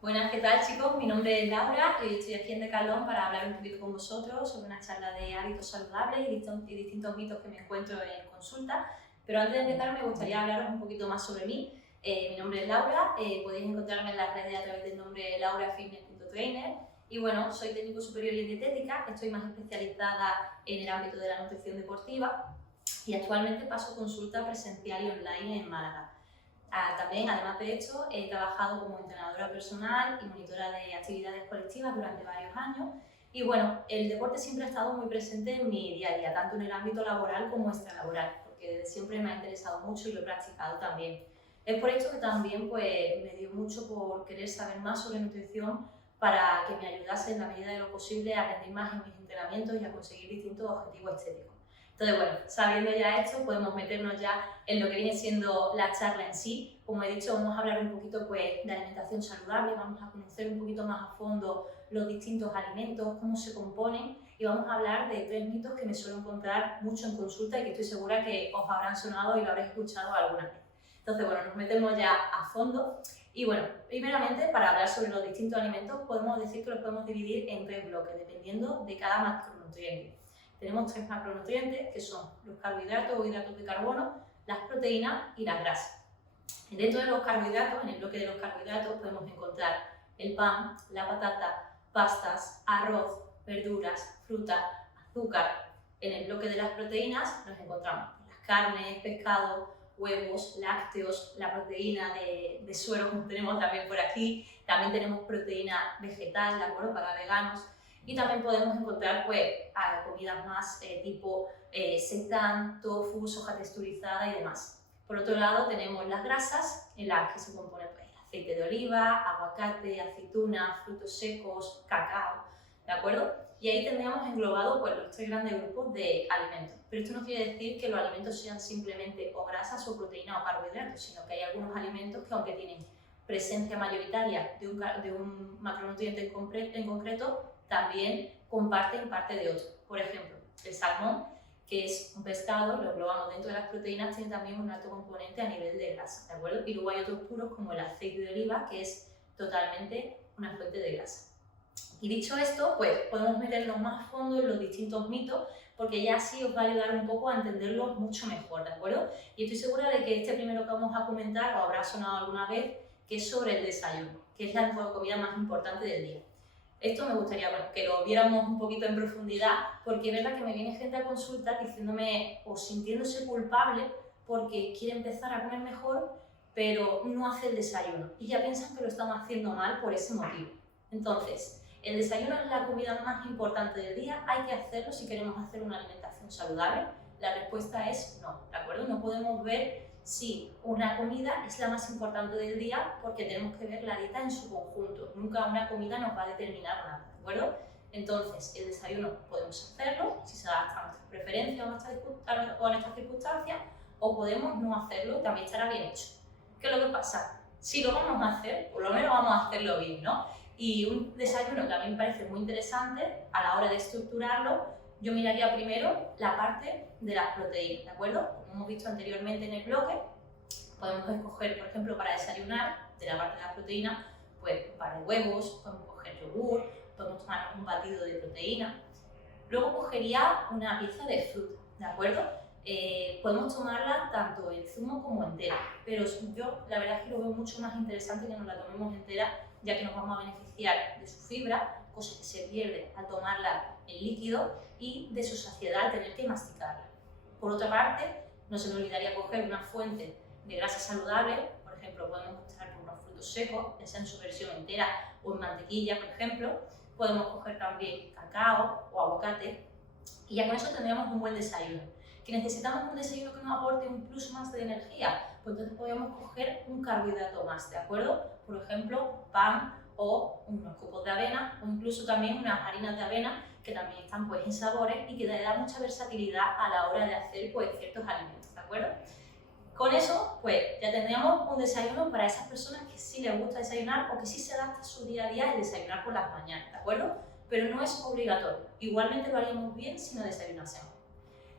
Buenas, ¿qué tal chicos? Mi nombre es Laura y hoy estoy aquí en Decathlon para hablar un poquito con vosotros sobre una charla de hábitos saludables y distintos mitos que me encuentro en consulta. Pero antes de empezar me gustaría hablaros un poquito más sobre mí. Mi nombre es Laura, podéis encontrarme en las redes a través del nombre laurafitness.trainer y bueno, soy técnico superior en dietética, estoy más especializada en el ámbito de la nutrición deportiva y actualmente paso consulta presencial y online en Málaga. También, además de esto, he trabajado como entrenadora personal y monitora de actividades colectivas durante varios años. Y bueno, el deporte siempre ha estado muy presente en mi día a día, tanto en el ámbito laboral como extralaboral, porque desde siempre me ha interesado mucho y lo he practicado también. Es por esto que también pues, me dio mucho por querer saber más sobre nutrición para que me ayudase en la medida de lo posible a rendir más en mis entrenamientos y a conseguir distintos objetivos estéticos. Entonces, bueno, sabiendo ya esto, podemos meternos ya en lo que viene siendo la charla en sí. Como he dicho, vamos a hablar un poquito pues, de alimentación saludable, vamos a conocer un poquito más a fondo los distintos alimentos, cómo se componen y vamos a hablar de 3 mitos que me suelo encontrar mucho en consulta y que estoy segura que os habrán sonado y lo habréis escuchado alguna vez. Entonces, bueno, nos metemos ya a fondo y bueno, primeramente para hablar sobre los distintos alimentos podemos decir que los podemos dividir en 3 bloques dependiendo de cada macronutriente. Tenemos 3 macronutrientes que son los carbohidratos o hidratos de carbono, las proteínas y las grasas. Dentro de los carbohidratos, en el bloque de los carbohidratos, podemos encontrar el pan, la patata, pastas, arroz, verduras, fruta, azúcar. En el bloque de las proteínas nos encontramos las carnes, pescado, huevos, lácteos, la proteína de suero como tenemos también por aquí. También tenemos proteína vegetal, ¿de acuerdo? Para veganos. Y también podemos encontrar pues, comidas más tipo seitan, tofu, soja texturizada y demás. Por otro lado tenemos las grasas, en las que se compone pues, aceite de oliva, aguacate, aceituna, frutos secos, cacao, ¿de acuerdo? Y ahí tendríamos englobado pues, los 3 grandes grupos de alimentos. Pero esto no quiere decir que los alimentos sean simplemente o grasas o proteínas o carbohidratos, sino que hay algunos alimentos que aunque tienen presencia mayoritaria de un macronutriente en concreto, también comparten parte de otro. Por ejemplo, el salmón, que es un pescado, lo englobamos dentro de las proteínas, tiene también un alto componente a nivel de grasa, ¿de acuerdo? Y luego hay otros puros como el aceite de oliva, que es totalmente una fuente de grasa. Y dicho esto, pues podemos meternos más a fondo en los distintos mitos, porque ya así os va a ayudar un poco a entenderlos mucho mejor, ¿de acuerdo? Y estoy segura de que este primero que vamos a comentar os habrá sonado alguna vez, que es sobre el desayuno, que es la comida más importante del día. Esto me gustaría bueno, que lo viéramos un poquito en profundidad, porque es verdad que me viene gente a consulta diciéndome o sintiéndose culpable porque quiere empezar a comer mejor, pero no hace el desayuno y ya piensan que lo están haciendo mal por ese motivo. Entonces, el desayuno es la comida más importante del día, hay que hacerlo si queremos hacer una alimentación saludable. La respuesta es no, ¿de acuerdo? No podemos ver si una comida es la más importante del día porque tenemos que ver la dieta en su conjunto. Nunca una comida nos va a determinar nada, ¿de acuerdo? Entonces, el desayuno podemos hacerlo si se adapta a nuestras preferencias o a nuestras circunstancias, o podemos no hacerlo y también estará bien hecho. ¿Qué es lo que pasa? Si lo vamos a hacer, por lo menos vamos a hacerlo bien, ¿no? Y un desayuno que a mí me parece muy interesante a la hora de estructurarlo, yo miraría primero la parte de las proteínas, ¿de acuerdo? Como hemos visto anteriormente en el bloque, podemos escoger, por ejemplo, para desayunar, de la parte de las proteínas, pues para huevos, podemos coger yogur, podemos tomar un batido de proteína. Luego cogería una pieza de fruta, ¿de acuerdo? Podemos tomarla tanto en zumo como entera, pero yo la verdad es que lo veo mucho más interesante que nos la tomemos entera, ya que nos vamos a beneficiar de su fibra, cosa que se pierde al tomarla en líquido, y de su saciedad al tener que masticarla. Por otra parte, no se me olvidaría coger una fuente de grasa saludable, por ejemplo, podemos optar por unos frutos secos, ya sea en su versión entera o en mantequilla, por ejemplo. Podemos coger también cacao o aguacate y ya con eso tendríamos un buen desayuno. ¿Que necesitamos un desayuno que nos aporte un plus más de energía? Pues entonces podríamos coger un carbohidrato más, ¿de acuerdo? Por ejemplo, pan o unos copos de avena o incluso también unas harinas de avena que también están pues en sabores y que le da mucha versatilidad a la hora de hacer pues ciertos alimentos, ¿de acuerdo? Con eso, pues ya tendríamos un desayuno para esas personas que sí les gusta desayunar o que sí se adapta a su día a día el desayunar por las mañanas, ¿de acuerdo? Pero no es obligatorio. Igualmente lo haríamos bien si no desayunásemos.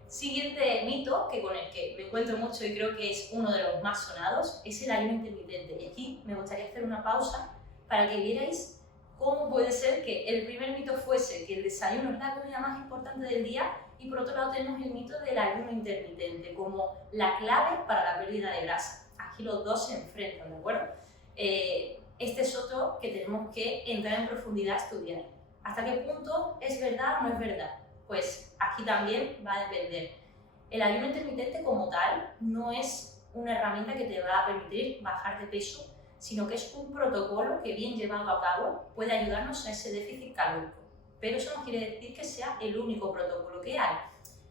Siguiente mito, que con el que me encuentro mucho y creo que es uno de los más sonados, es el ayuno intermitente. Y aquí me gustaría hacer una pausa para que vierais cómo puede ser que el primer mito fuese que el desayuno es la comida más importante del día y por otro lado tenemos el mito del ayuno intermitente como la clave para la pérdida de grasa. Aquí los dos se enfrentan, ¿de acuerdo? Este es otro que tenemos que entrar en profundidad a estudiar. ¿Hasta qué punto es verdad o no es verdad? Pues aquí también va a depender. El ayuno intermitente como tal no es una herramienta que te va a permitir bajar de peso, sino que es un protocolo que bien llevado a cabo puede ayudarnos a ese déficit calórico. Pero eso no quiere decir que sea el único protocolo que hay.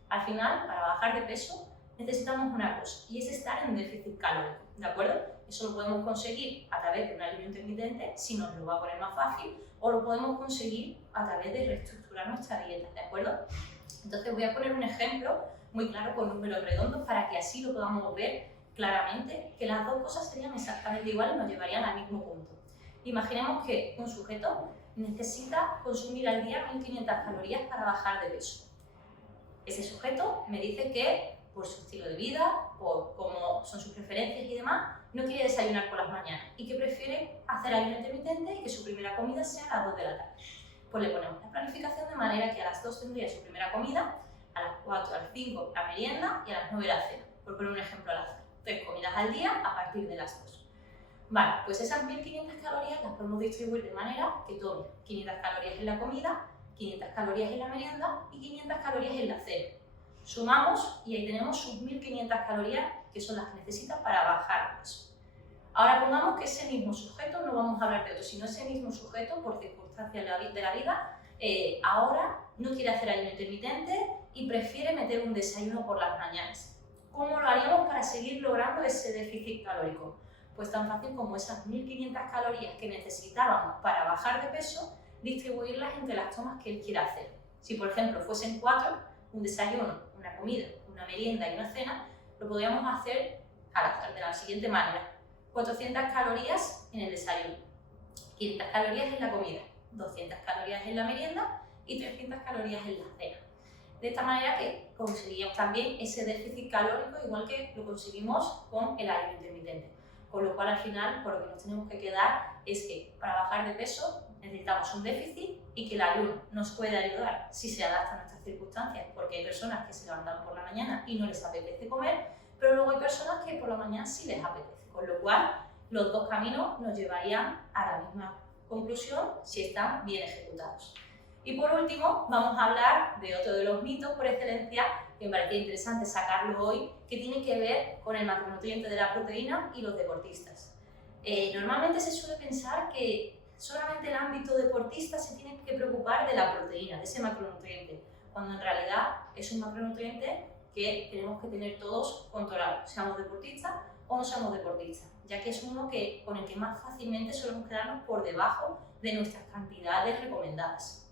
Al final, para bajar de peso necesitamos una cosa y es estar en déficit calórico, ¿de acuerdo? Eso lo podemos conseguir a través de un ayuno intermitente, si nos lo va a poner más fácil, o lo podemos conseguir a través de reestructurar nuestra dieta, ¿de acuerdo? Entonces voy a poner un ejemplo muy claro con números redondos para que así lo podamos ver claramente, que las dos cosas serían exactamente iguales y nos llevarían al mismo punto. Imaginemos que un sujeto necesita consumir al día 1500 calorías para bajar de peso. Ese sujeto me dice que por su estilo de vida, por cómo son sus preferencias y demás, no quiere desayunar por las mañanas y que prefiere hacer ayuno intermitente y que su primera comida sea a las 2 de la tarde. Pues le ponemos la planificación de manera que a las 2 tendría su primera comida, a las 4, a las 5 la merienda y a las 9 la cena, por poner un ejemplo al azar. 3 comidas al día a partir de las 2. Vale, pues esas 1500 calorías las podemos distribuir de manera que tome 500 calorías en la comida, 500 calorías en la merienda y 500 calorías en la cena. Sumamos y ahí tenemos sus 1500 calorías que son las que necesita para bajar de peso. Ahora pongamos que ese mismo sujeto, no vamos a hablar de otro, sino ese mismo sujeto, por circunstancias de la vida, ahora no quiere hacer ayuno intermitente y prefiere meter un desayuno por las mañanas. ¿Cómo lo haríamos para seguir logrando ese déficit calórico? Pues tan fácil como esas 1500 calorías que necesitábamos para bajar de peso, distribuirlas entre las tomas que él quiera hacer. Si por ejemplo fuesen 4, un desayuno, una comida, una merienda y una cena, lo podríamos hacer de la siguiente manera. 400 calorías en el desayuno, 500 calorías en la comida, 200 calorías en la merienda y 300 calorías en la cena. De esta manera que conseguíamos también ese déficit calórico igual que lo conseguimos con el ayuno intermitente. Con lo cual al final por lo que nos tenemos que quedar es que para bajar de peso necesitamos un déficit y que el ayuno nos puede ayudar si se adapta a nuestras circunstancias, porque hay personas que se levantan por la mañana y no les apetece comer, pero luego hay personas que por la mañana sí les apetece, con lo cual los dos caminos nos llevarían a la misma conclusión si están bien ejecutados. Y por último, vamos a hablar de otro de los mitos por excelencia que me parecía interesante sacarlo hoy, que tiene que ver con el macronutriente de la proteína y los deportistas. Normalmente se suele pensar que solamente el ámbito deportista se tiene que preocupar de la proteína, de ese macronutriente, cuando en realidad es un macronutriente que tenemos que tener todos controlados, seamos deportistas o no seamos deportistas, ya que es uno con el que más fácilmente solemos quedarnos por debajo de nuestras cantidades recomendadas.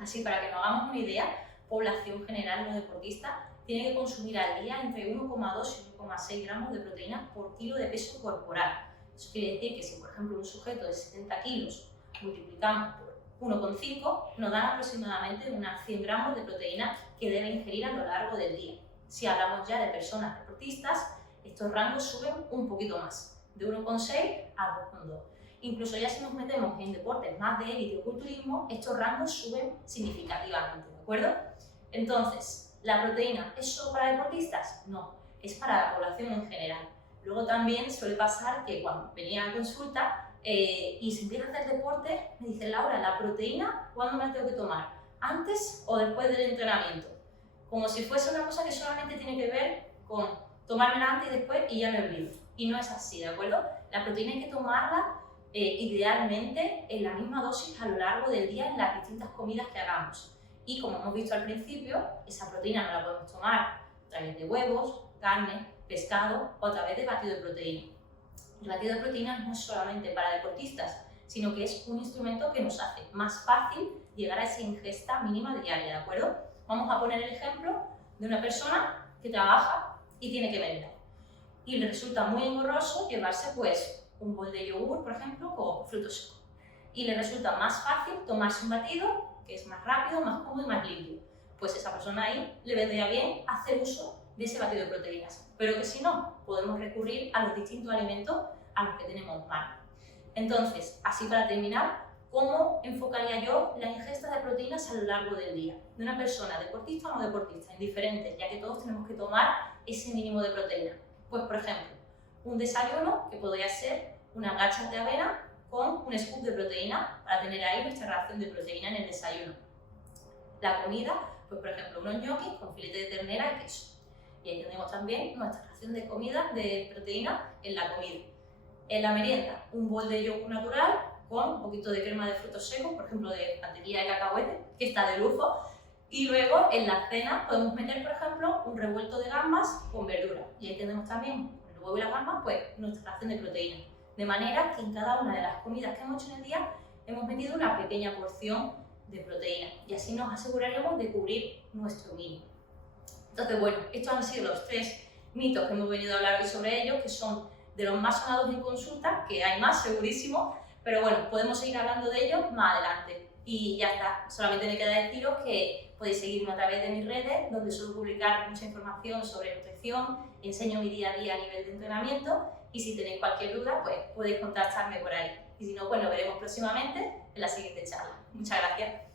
Así, para que nos hagamos una idea, población general no deportista tiene que consumir al día entre 1,2 y 1,6 gramos de proteína por kilo de peso corporal. Eso quiere decir que si, por ejemplo, un sujeto de 70 kilos multiplicamos por 1,5, nos dan aproximadamente unas 100 gramos de proteína que debe ingerir a lo largo del día. Si hablamos ya de personas deportistas, estos rangos suben un poquito más, de 1,6 a 2,2. Incluso ya si nos metemos en deportes más de élite o culturismo, estos rangos suben significativamente, ¿de acuerdo? Entonces, ¿la proteína es solo para deportistas? No, es para la población en general. Luego también suele pasar que cuando venía a consulta y se empieza a hacer deporte, me dicen, Laura, ¿la proteína cuándo me la tengo que tomar? ¿Antes o después del entrenamiento? Como si fuese una cosa que solamente tiene que ver con tomármela antes y después y ya me olvido. Y no es así, ¿de acuerdo? La proteína hay que tomarla idealmente en la misma dosis a lo largo del día en las distintas comidas que hagamos. Y como hemos visto al principio, esa proteína no la podemos tomar a través de huevos, carne, pescado o a través de batido de proteína. El batido de proteína no es solamente para deportistas, sino que es un instrumento que nos hace más fácil llegar a esa ingesta mínima diaria, ¿de acuerdo? Vamos a poner el ejemplo de una persona que trabaja y tiene que merendar. Y le resulta muy engorroso llevarse pues un bol de yogur, por ejemplo, con frutos secos. Y le resulta más fácil tomarse un batido, que es más rápido, más cómodo y más limpio. Pues esa persona ahí le vendría bien hacer uso de ese batido de proteínas. Pero que si no, podemos recurrir a los distintos alimentos a los que tenemos mano. Entonces, así para terminar, ¿cómo enfocaría yo la ingesta de proteínas a lo largo del día? De una persona, deportista o no deportista, indiferente, ya que todos tenemos que tomar ese mínimo de proteína. Pues, por ejemplo, un desayuno que podría ser unas gachas de avena con un scoop de proteína para tener ahí nuestra ración de proteína en el desayuno. La comida, pues por ejemplo, unos ñoquis con filete de ternera y queso. Y ahí tenemos también nuestra ración de comida, de proteína en la comida. En la merienda, un bol de yogur natural con un poquito de crema de frutos secos, por ejemplo de mantequilla de cacahuete, que está de lujo. Y luego en la cena podemos meter, por ejemplo, un revuelto de gambas con verdura. Y ahí tenemos también, con el huevo y las gambas, pues nuestra ración de proteína. De manera que en cada una de las comidas que hemos hecho en el día hemos metido una pequeña porción de proteína. Y así nos aseguraríamos de cubrir nuestro mínimo. Entonces, bueno, estos han sido los 3 mitos que hemos venido a hablar hoy sobre ellos, que son de los más sonados en consulta, que hay más segurísimo, pero bueno, podemos seguir hablando de ellos más adelante. Y ya está, solamente me queda deciros que podéis seguirme a través de mis redes, donde suelo publicar mucha información sobre nutrición, enseño mi día a día a nivel de entrenamiento, y si tenéis cualquier duda, pues podéis contactarme por ahí. Y si no, pues nos veremos próximamente en la siguiente charla. Muchas gracias.